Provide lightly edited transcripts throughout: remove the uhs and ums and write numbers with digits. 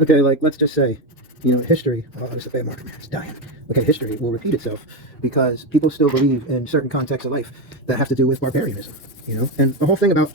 Okay, like let's just say, history. Oh, there's a bear marker, man. It's dying. Okay, history will repeat itself because people still believe in certain contexts of life that have to do with barbarianism. And the whole thing about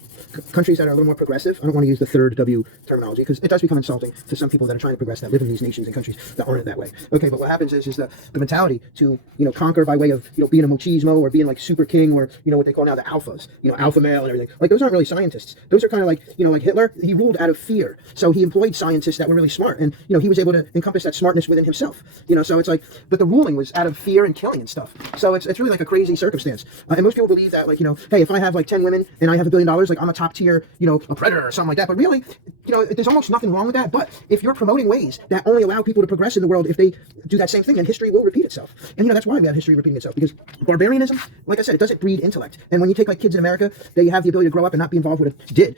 countries that are a little more progressive. I don't want to use the third W terminology because it does become insulting to some people that are trying to progress that live in these nations and countries that aren't that way. Okay, but what happens is the mentality to conquer by way of being a machismo or being like super king or what they call now the alphas, alpha male and everything. Like those aren't really scientists. Those are kind of like like Hitler. He ruled out of fear, so he employed scientists that were really smart, and he was able to encompass that smartness within himself. So it's like, but the ruling was out of fear and killing and stuff. So it's really like a crazy circumstance. And most people believe that like hey, if I have like 10 women and I have $1 billion, like I'm a top tier a predator or something like that. But really, there's almost nothing wrong with that. But if you're promoting ways that only allow people to progress in the world, if they do that same thing, then history will repeat itself. And that's why we have history repeating itself, because barbarianism, like I said, it doesn't breed intellect. And when you take like kids in America, they have the ability to grow up and not be involved with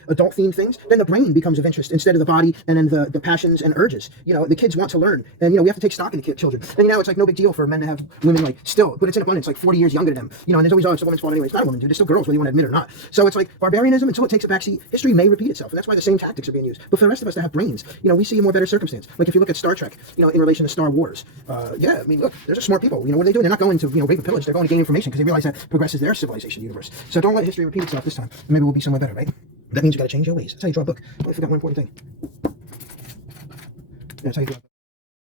adult themed things, then the brain becomes of interest instead of the body and then the passions and urges. The kids want to learn, and we have to take stock in the children. And it's like no big deal for men to have women like still, but it's in abundance, like 40 years younger than them. And there's always, oh, it's a woman's fault anyway. It's not a woman, dude. It's still girls, whether you want to admit it or not. So it's like barbarianism, until it takes a backseat, history may repeat itself. And that's why the same tactics are being used. But for the rest of us that have brains, we see a more better circumstance. Like if you look at Star Trek, in relation to Star Wars, yeah, I mean, look, there's smart people. What are they doing? They're not going to, rape and pillage. They're going to gain information because they realize that progresses their civilization universe. So don't let history repeat itself this time. Maybe we'll be somewhere better, right? That means you got to change your ways. That's how you draw a book. Oh, I forgot one important thing. That's how you draw a book.